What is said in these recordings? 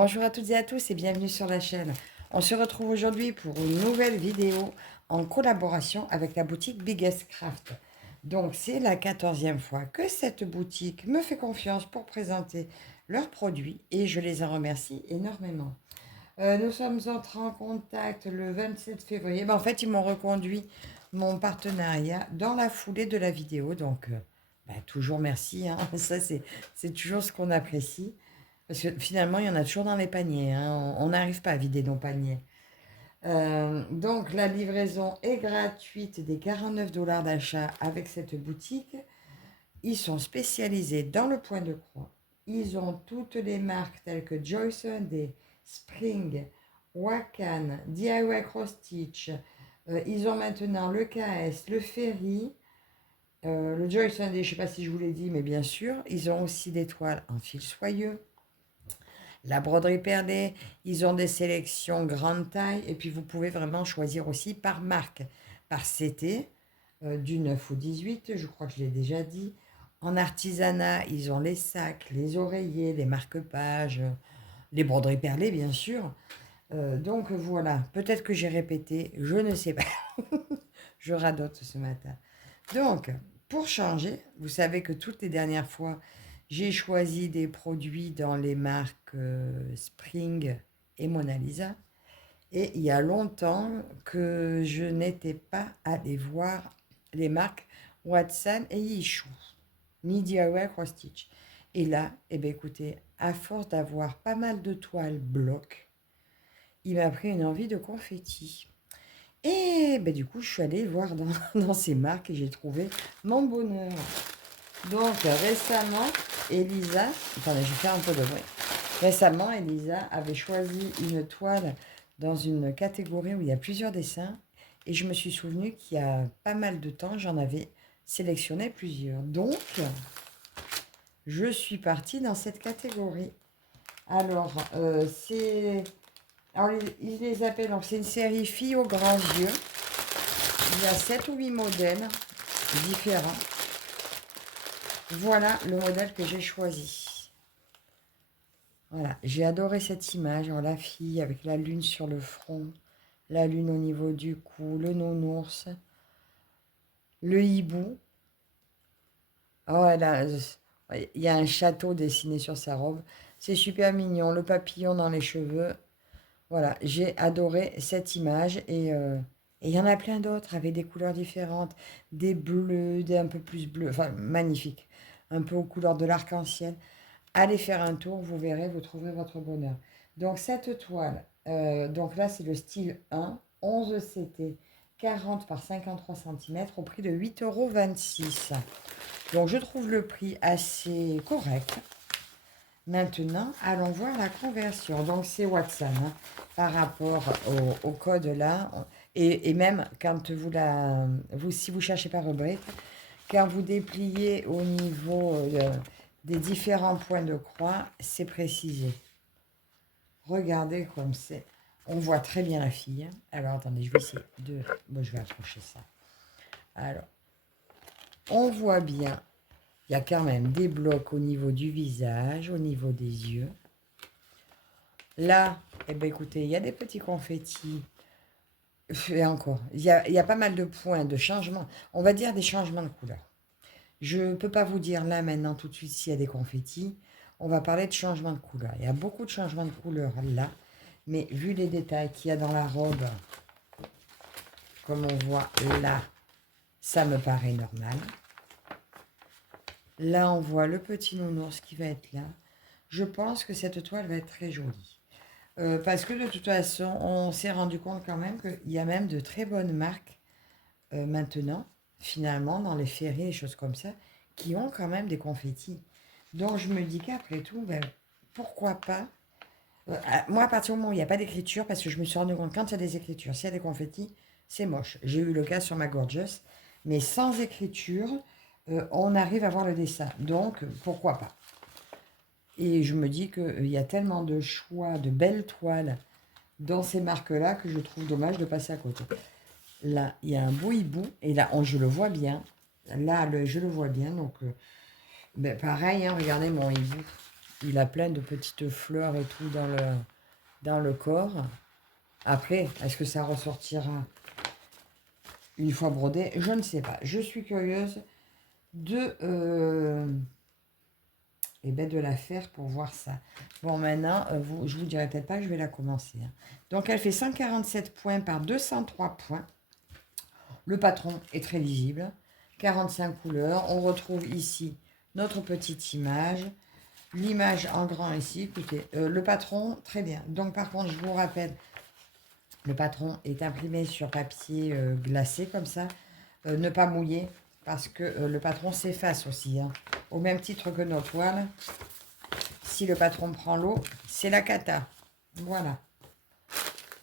Bonjour à toutes et à tous et bienvenue sur la chaîne. On se retrouve aujourd'hui pour une nouvelle vidéo en collaboration avec la boutique Biggest Craft. Donc c'est la 14e fois que cette boutique me fait confiance pour présenter leurs produits et je les en remercie énormément. Nous sommes entrés en contact le 27 février. En fait, ils m'ont reconduit mon partenariat dans la foulée de la vidéo. Donc, toujours merci, hein. Ça, c'est toujours ce qu'on apprécie. Parce que finalement, il y en a toujours dans les paniers, hein. On n'arrive pas à vider nos paniers. Donc, la livraison est gratuite des 49 $ d'achat avec cette boutique. Ils sont spécialisés dans le point de croix. Ils ont toutes les marques telles que Joyce Day, Spring, Wakan, DIY Cross Stitch. Ils ont maintenant le KS, le Ferry, le Joyce Day, je ne sais pas si je vous l'ai dit, mais bien sûr. Ils ont aussi des toiles en fil soyeux. La broderie perlée, ils ont des sélections grande taille et puis vous pouvez vraiment choisir aussi par marque, par CT, du 9 au 18, je crois que je l'ai déjà dit. En artisanat, ils ont les sacs, les oreillers, les marque-pages, les broderies perlées bien sûr. Donc voilà, peut-être que j'ai répété, je ne sais pas. Je radote ce matin. Donc, pour changer, vous savez que toutes les dernières fois, j'ai choisi des produits dans les marques Spring et Mona Lisa. Et il y a longtemps que je n'étais pas allée voir les marques Watson et Yishu, ni DIY Cross Stitch. Et là, eh bien, écoutez, à force d'avoir pas mal de toiles bloc, il m'a pris une envie de confetti. Et ben, du coup, je suis allée voir dans ces marques et j'ai trouvé mon bonheur. Donc, récemment, Elisa, attendez, je vais faire un peu de bruit. Récemment, Elisa avait choisi une toile dans une catégorie où il y a plusieurs dessins et je me suis souvenu qu'il y a pas mal de temps, j'en avais sélectionné plusieurs. Donc, je suis partie dans cette catégorie. Alors, ils les appellent, donc c'est une série filles aux grands yeux. Il y a 7 ou 8 modèles différents. Voilà le modèle que j'ai choisi. Voilà, j'ai adoré cette image. Alors, la fille avec la lune sur le front, la lune au niveau du cou, le nounours, le hibou. Oh, il y a un château dessiné sur sa robe. C'est super mignon. Le papillon dans les cheveux. Voilà, j'ai adoré cette image et il y en a plein d'autres avec des couleurs différentes, des bleus, des un peu plus bleus, enfin magnifique, un peu aux couleurs de l'arc-en-ciel. Allez faire un tour, vous verrez, vous trouverez votre bonheur. Donc cette toile, donc là c'est le style 1, 11 CT, 40 par 53 cm au prix de 8,26 €. Donc je trouve le prix assez correct. Maintenant, allons voir la conversion. Donc, c'est Watson, hein, par rapport au code là. Et même quand si vous cherchez par rubrique, quand vous dépliez au niveau des différents points de croix, c'est précisé. Regardez comme c'est. On voit très bien la fille, hein. Alors, attendez, je vais essayer de... Bon, je vais accrocher ça. Alors, on voit bien. Il y a quand même des blocs au niveau du visage, au niveau des yeux. Là, eh ben, écoutez, il y a des petits confettis. Et encore, il y a pas mal de points de changement. On va dire des changements de couleur. Je ne peux pas vous dire là, maintenant, tout de suite, s'il y a des confettis. On va parler de changement de couleur. Il y a beaucoup de changements de couleur là. Mais vu les détails qu'il y a dans la robe, comme on voit là, ça me paraît normal. Là, on voit le petit nounours qui va être là. Je pense que cette toile va être très jolie. Parce que de toute façon, on s'est rendu compte quand même qu'il y a même de très bonnes marques maintenant, finalement, dans les ferries et choses comme ça, qui ont quand même des confettis. Donc je me dis qu'après tout, ben, pourquoi pas. Moi, à partir du moment où il n'y a pas d'écriture, parce que je me suis rendu compte quand il y a des écritures, s'il y a des confettis, c'est moche. J'ai eu le cas sur ma Gorgeous, mais sans écriture, on arrive à voir le dessin. Donc pourquoi pas. Et je me dis qu'il y a tellement de choix, de belles toiles dans ces marques-là que je trouve dommage de passer à côté. Là, il y a un beau hibou, et là, je le vois bien. Là, je le vois bien, donc ben, pareil, hein, regardez mon hibou. Il a plein de petites fleurs et tout dans le corps. Après, est-ce que ça ressortira une fois brodé? Je ne sais pas. Je suis curieuse de, de la faire pour voir ça. Bon, maintenant, je vous dirai peut-être pas que je vais la commencer, hein. Donc, elle fait 147 points par 203 points. Le patron est très lisible. 45 couleurs. On retrouve ici notre petite image. L'image en grand ici. Écoutez, le patron, très bien. Donc, par contre, je vous rappelle, le patron est imprimé sur papier glacé comme ça. Ne pas mouiller parce que le patron s'efface aussi, hein. Au même titre que nos toiles. Si le patron prend l'eau, c'est la cata. Voilà.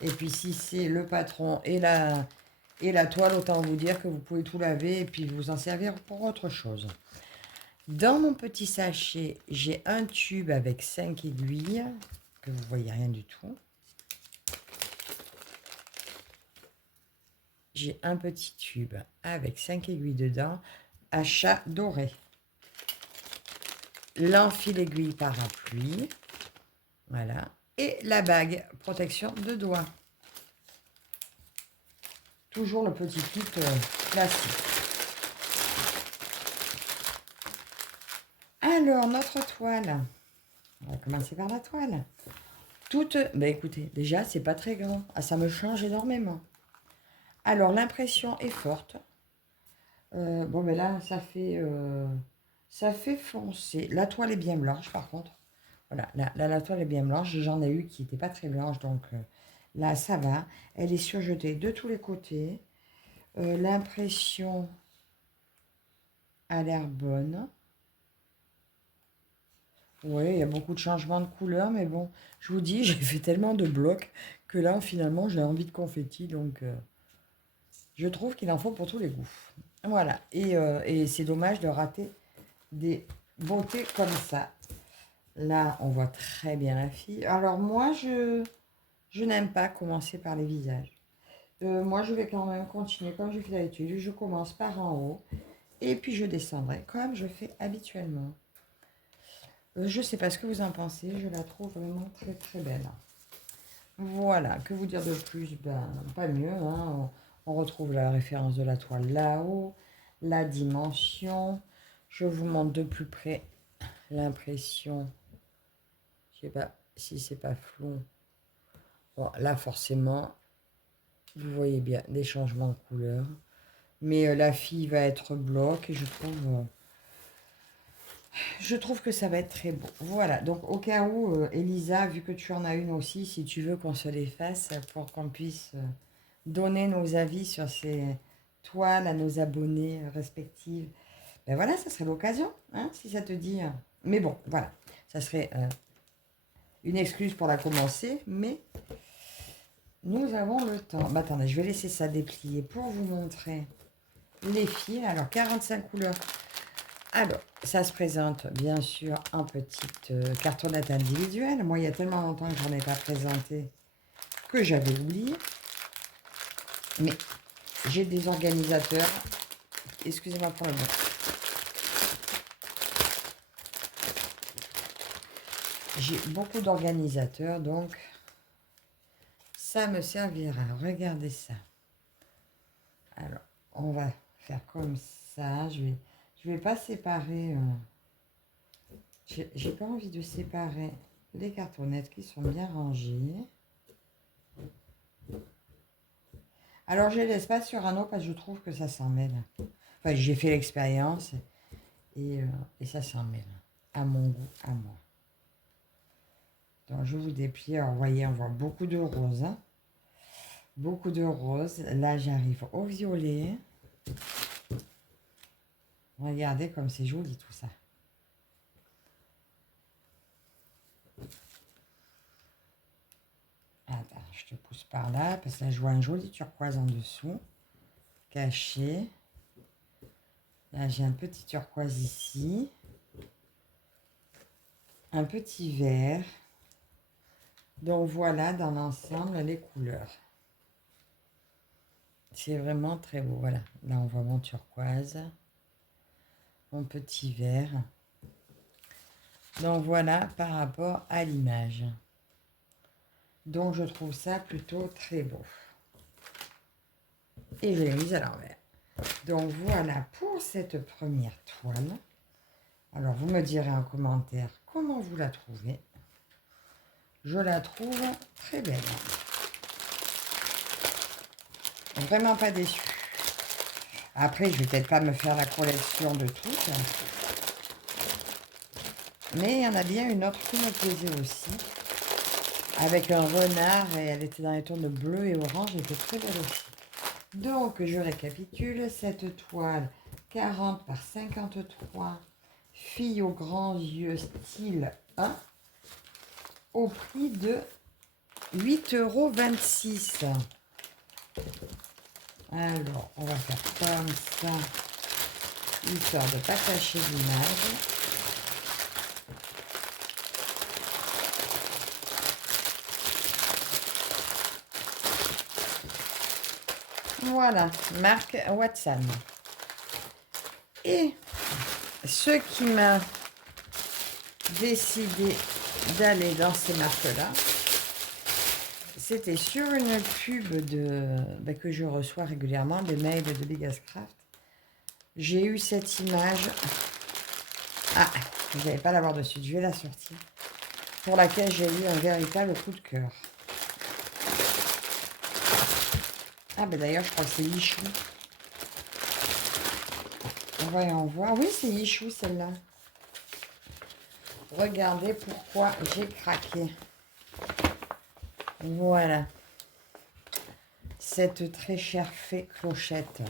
Et puis si c'est le patron et la toile, autant vous dire que vous pouvez tout laver et puis vous en servir pour autre chose. Dans mon petit sachet, j'ai un tube avec 5 aiguilles, que vous voyez rien du tout. J'ai un petit tube avec 5 aiguilles dedans, à chat doré. L'enfil aiguille parapluie. Voilà. Et la bague, protection de doigts. Toujours le petit kit classique. Alors, notre toile. On va commencer par la toile. Toute... Ben écoutez, déjà, c'est pas très grand. Ah, ça me change énormément. Alors, l'impression est forte. Bon, mais là, ça fait foncé. La toile est bien blanche, par contre. Voilà, la toile est bien blanche. J'en ai eu qui n'était pas très blanche, donc là, ça va. Elle est surjetée de tous les côtés. L'impression a l'air bonne. Oui, il y a beaucoup de changements de couleurs, mais bon, je vous dis, j'ai fait tellement de blocs que là, finalement, j'ai envie de confetti, donc je trouve qu'il en faut pour tous les goûts. Voilà, et c'est dommage de rater des beautés comme ça. Là, on voit très bien la fille. Alors moi, je n'aime pas commencer par les visages. Moi, je vais quand même continuer comme je fais d'habitude. Je commence par en haut et puis je descendrai comme je fais habituellement. Je ne sais pas ce que vous en pensez, je la trouve vraiment très très belle. Voilà, que vous dire de plus? Ben, pas mieux, hein. On retrouve la référence de la toile là-haut, la dimension. Je vous montre de plus près l'impression. Je sais pas si c'est pas flou. Bon, là, forcément, vous voyez bien des changements de couleur. Mais la fille va être bloc et je trouve que ça va être très beau. Voilà, donc au cas où, Elisa, vu que tu en as une aussi, si tu veux qu'on se les fasse pour qu'on puisse donner nos avis sur ces toiles à nos abonnés respectifs, ben voilà, ça serait l'occasion, hein, si ça te dit. Mais bon, voilà, ça serait une excuse pour la commencer, mais nous avons le temps. Bah, attendez, je vais laisser ça déplier pour vous montrer les fils. Alors, 45 couleurs. Alors, ça se présente bien sûr en petite cartonnette individuelle. Moi, il y a tellement longtemps que je n'en ai pas présenté que j'avais oublié. Mais j'ai des organisateurs. Excusez-moi pour le mot. J'ai beaucoup d'organisateurs, donc ça me servira. Regardez ça. Alors, on va faire comme ça. Je vais pas séparer. J'ai pas envie de séparer les cartonnettes qui sont bien rangées. Alors, je les laisse pas sur un autre parce que je trouve que ça s'en mêle. Enfin, j'ai fait l'expérience et ça s'en mêle. À mon goût, à moi. Donc, je vous déplie. Alors, vous voyez, on voit beaucoup de roses, hein. Beaucoup de roses. Là, j'arrive au violet. Regardez comme c'est joli tout ça. Attends, je te pousse par là parce que là, je vois un joli turquoise en dessous. Caché. Là, j'ai un petit turquoise ici. Un petit vert. Donc voilà dans l'ensemble les couleurs. C'est vraiment très beau. Voilà, là on voit mon turquoise, mon petit vert. Donc voilà par rapport à l'image. Donc je trouve ça plutôt très beau. Et je l'ai mise à l'envers. Donc voilà pour cette première toile. Alors vous me direz en commentaire comment vous la trouvez. Je la trouve très belle. Vraiment pas déçue. Après, je vais peut-être pas me faire la collection de toutes. Mais il y en a bien une autre qui me plaisait aussi. Avec un renard et elle était dans les tons de bleu et orange. Elle était très belle aussi. Donc, je récapitule. Cette toile 40 par 53. Fille aux grands yeux style 1. Au prix de 8,26 €. Alors, on va faire comme ça, histoire de ne pas cacher l'image. Voilà, marque Watson. Et ce qui m'a décidé d'aller dans ces marques-là, c'était sur une pub que je reçois régulièrement, des mails de Biggest Craft. J'ai eu cette image. Ah, je n'allais pas l'avoir dessus, je vais la sortir. Pour laquelle j'ai eu un véritable coup de cœur. Ah, ben d'ailleurs, je crois que c'est Yichou. Voyons voir. Oui, c'est Yichou, celle-là. Regardez pourquoi j'ai craqué. Voilà. Cette très chère fée clochette.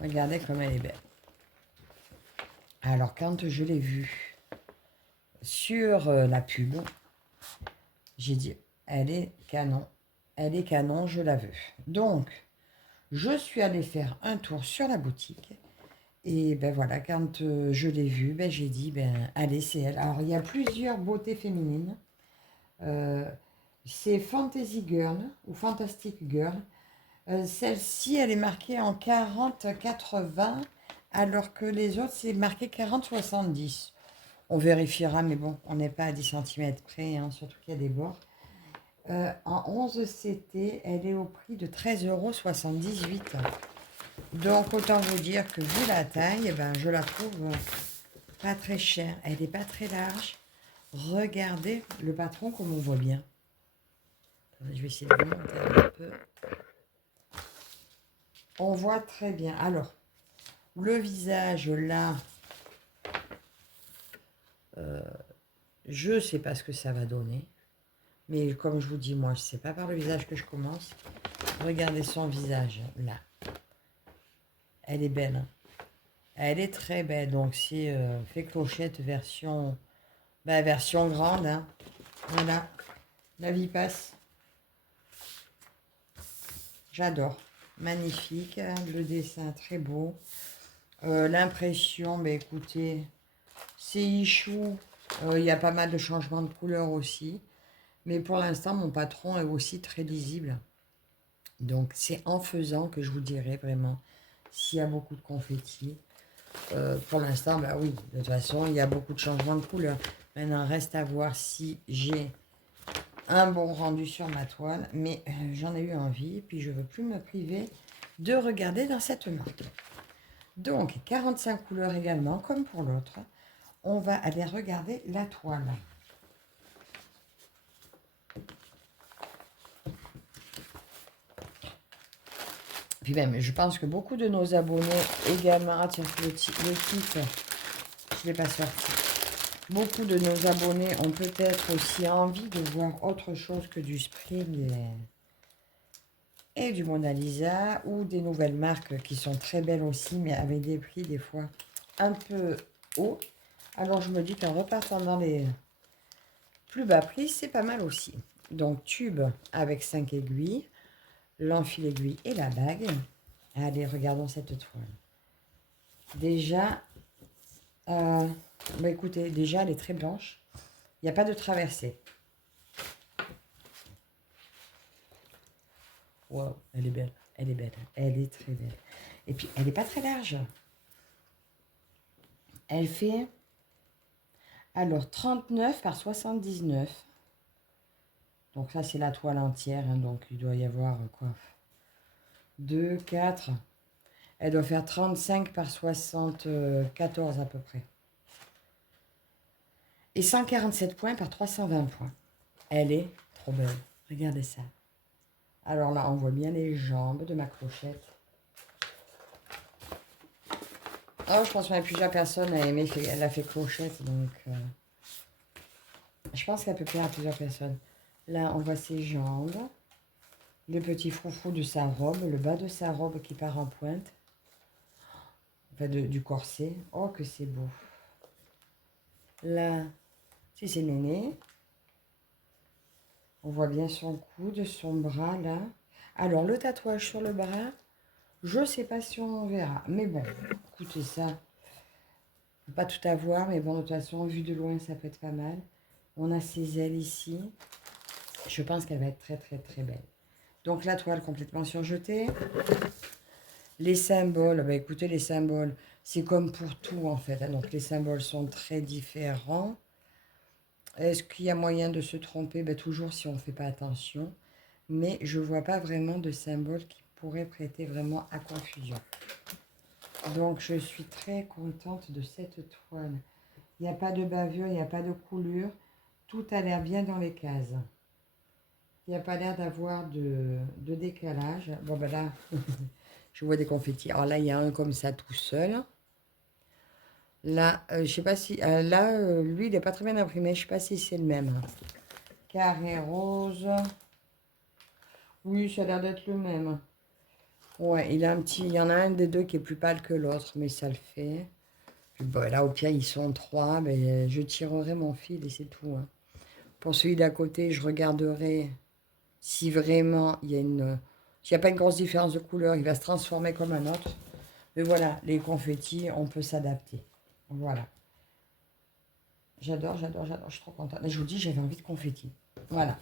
Regardez comme elle est belle. Alors, quand je l'ai vue sur la pub, j'ai dit, elle est canon. Elle est canon, je la veux. Donc, je suis allée faire un tour sur la boutique. Et ben voilà, quand je l'ai vue, ben j'ai dit, ben allez, c'est elle. Alors, il y a plusieurs beautés féminines. C'est Fantasy Girl ou Fantastic Girl. Celle-ci, elle est marquée en 40-80, alors que les autres, c'est marqué 40-70. On vérifiera, mais bon, on n'est pas à 10 cm près, hein, surtout qu'il y a des bords. En 11 CT, elle est au prix de 13,78 €. Donc, autant vous dire que vu la taille, eh ben, je la trouve pas très chère. Elle n'est pas très large. Regardez le patron comme on voit bien. Attendez, je vais essayer de remonter un peu. On voit très bien. Alors, le visage là, je ne sais pas ce que ça va donner. Mais comme je vous dis, moi, c'est pas par le visage que je commence. Regardez son visage là. Elle est belle. Hein. Elle est très belle. Donc, c'est fait clochette version, version grande. Hein. Voilà. La vie passe. J'adore. Magnifique. Le dessin très beau. L'impression, écoutez, c'est Ichou. Il y a pas mal de changements de couleur aussi. Mais pour l'instant, mon patron est aussi très lisible. Donc, c'est en faisant que je vous dirai vraiment s'il y a beaucoup de confettis. Pour l'instant, oui, de toute façon, il y a beaucoup de changements de couleur. Maintenant, reste à voir si j'ai un bon rendu sur ma toile. Mais j'en ai eu envie, puis je ne veux plus me priver de regarder dans cette marque. Donc, 45 couleurs également, comme pour l'autre. On va aller regarder la toile. Puis même, je pense que beaucoup de nos abonnés également... Ah tiens, le titre, je ne l'ai pas sorti. Beaucoup de nos abonnés ont peut-être aussi envie de voir autre chose que du Spring et du Mona Lisa, ou des nouvelles marques qui sont très belles aussi, mais avec des prix des fois un peu hauts. Alors je me dis qu'en repartant dans les plus bas prix, c'est pas mal aussi. Donc tube avec 5 aiguilles, l'enfil aiguille et la bague. Allez, regardons cette toile. Déjà, écoutez, déjà elle est très blanche. Il n'y a pas de traversée. Wow, elle est belle, elle est belle, elle est très belle. Et puis, elle n'est pas très large. Elle fait, alors, 39 par 79. Donc ça, c'est la toile entière. Hein, donc il doit y avoir quoi 2, 4. Elle doit faire 35 par 74 à peu près. Et 147 points par 320 points. Elle est trop belle. Regardez ça. Alors là, on voit bien les jambes de ma clochette. Oh, je pense que plusieurs personnes a aimé, elle a fait clochette, donc je pense qu'elle peut plaire à plusieurs personnes. Là, on voit ses jambes, le petit froufrou de sa robe, le bas de sa robe qui part en pointe, enfin du corset. Oh, que c'est beau. Là, c'est Néné. On voit bien son coude, son bras, là. Alors, le tatouage sur le bras, je ne sais pas si on verra. Mais bon, écoutez ça. On peut pas tout avoir, mais bon, de toute façon, vu de loin, ça peut être pas mal. On a ses ailes ici. Je pense qu'elle va être très, très, très belle. Donc, la toile complètement surjetée. Les symboles, bah, écoutez, les symboles, c'est comme pour tout, en fait. Hein. Donc, les symboles sont très différents. Est-ce qu'il y a moyen de se tromper? Bah, toujours si on ne fait pas attention. Mais je ne vois pas vraiment de symbole qui pourrait prêter vraiment à confusion. Donc, je suis très contente de cette toile. Il n'y a pas de bavure, il n'y a pas de coulure. Tout a l'air bien dans les cases. Il n'y a pas l'air d'avoir de décalage. Bon, ben là, je vois des confettis. Alors là, il y a un comme ça tout seul. Là, je sais pas si... là, lui, il n'est pas très bien imprimé. Je ne sais pas si c'est le même. Carré rose. Oui, ça a l'air d'être le même. Ouais, il y en a un des deux qui est plus pâle que l'autre, mais ça le fait. Puis bon, là, au pire, ils sont trois. Mais je tirerai mon fil et c'est tout. Hein. Pour celui d'à côté, je regarderai si vraiment il y a s'il n'y a pas une grosse différence de couleur, il va se transformer comme un autre. Mais voilà, les confettis, on peut s'adapter. Voilà. J'adore, j'adore, j'adore. Je suis trop contente. Et je vous dis, j'avais envie de confettis. Voilà.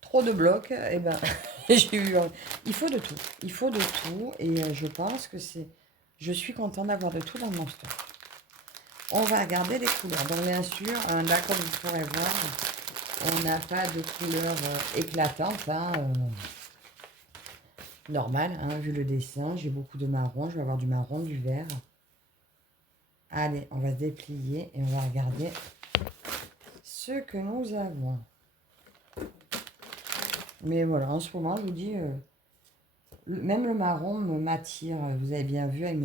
Trop de blocs, et ben, j'ai eu. Il faut de tout. Il faut de tout. Et je pense que c'est. Je suis contente d'avoir de tout dans mon stock. On va regarder les couleurs. Donc, bien sûr, là, comme vous pourrez voir, on n'a pas de couleur éclatante. Hein, normal, hein, vu le dessin. J'ai beaucoup de marron. Je vais avoir du marron, du vert. Allez, on va se déplier et on va regarder ce que nous avons. Mais voilà, en ce moment, je vous dis, même le marron m'attire. Vous avez bien vu avec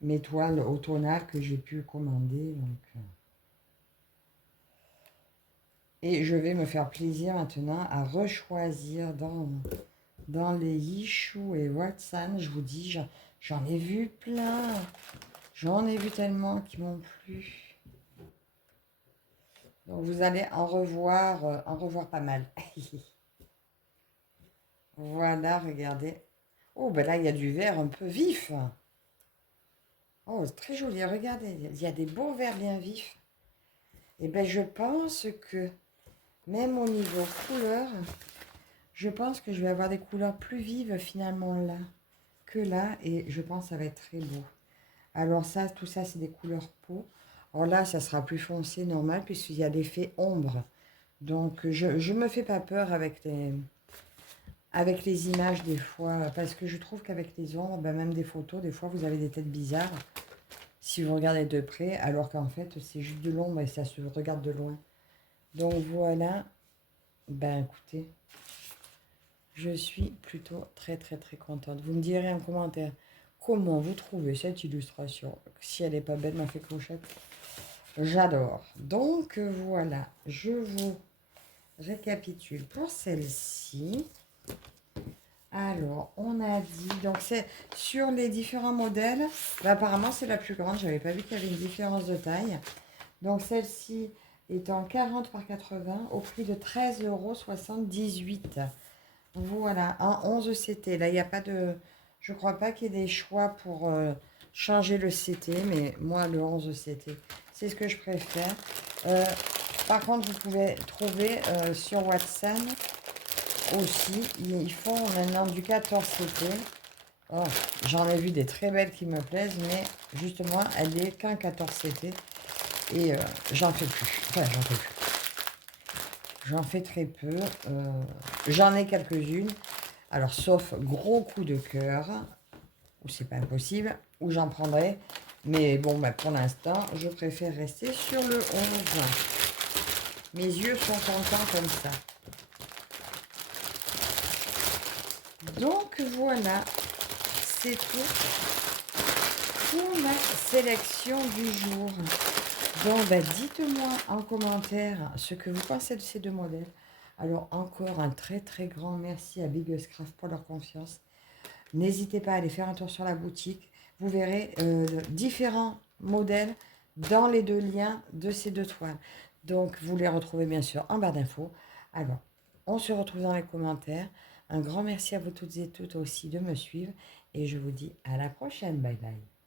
mes toiles automnales que j'ai pu commander. Donc, et je vais me faire plaisir maintenant à rechoisir dans les Yishu et Watson. Je vous dis, j'en ai vu plein. J'en ai vu tellement qui m'ont plu. Donc vous allez en revoir pas mal. Voilà, regardez. Oh, ben là, il y a du vert un peu vif. Oh, c'est très joli. Regardez, il y a des beaux verts bien vifs. Et ben, je pense que, même au niveau couleur, je pense que je vais avoir des couleurs plus vives finalement là que là. Et je pense que ça va être très beau. Alors ça, tout ça, c'est des couleurs peau. Alors là, ça sera plus foncé, normal, puisqu'il y a l'effet ombre. Donc, je ne me fais pas peur avec les images des fois, parce que je trouve qu'avec les ombres, ben même des photos, des fois, vous avez des têtes bizarres si vous regardez de près, alors qu'en fait, c'est juste de l'ombre et ça se regarde de loin. Donc voilà, ben écoutez, je suis plutôt très, très, très contente. Vous me direz en commentaire comment vous trouvez cette illustration. Si elle n'est pas belle, m'a fait clochette. J'adore. Donc voilà, je vous récapitule pour celle-ci. Alors, on a dit, donc c'est sur les différents modèles, bah, apparemment c'est la plus grande, je n'avais pas vu qu'il y avait une différence de taille. Donc celle-ci est en 40 par 80 au prix de 13,78 €. Voilà, en 11 CT. Là, il n'y a pas de... Je crois pas qu'il y ait des choix pour changer le CT, mais moi, le 11 CT, c'est ce que je préfère. Par contre, vous pouvez trouver sur WhatsApp aussi, ils font maintenant du 14 CT. Oh, j'en ai vu des très belles qui me plaisent, mais justement, elle est qu'un 14 CT et j'en fais plus. Enfin, j'en fais plus. J'en fais très peu. J'en ai quelques-unes. Alors, sauf gros coup de cœur, où c'est pas impossible, où j'en prendrai. Mais bon, bah, pour l'instant, je préfère rester sur le 11. Mes yeux sont contents comme ça. Donc voilà, c'est tout pour ma sélection du jour. Donc bah, dites-moi en commentaire ce que vous pensez de ces deux modèles. Alors encore un très très grand merci à Biggest Craft pour leur confiance. N'hésitez pas à aller faire un tour sur la boutique. Vous verrez différents modèles dans les deux liens de ces deux toiles. Donc vous les retrouvez bien sûr en barre d'infos. Alors, on se retrouve dans les commentaires. Un grand merci à vous toutes et toutes aussi de me suivre. Et je vous dis à la prochaine. Bye bye.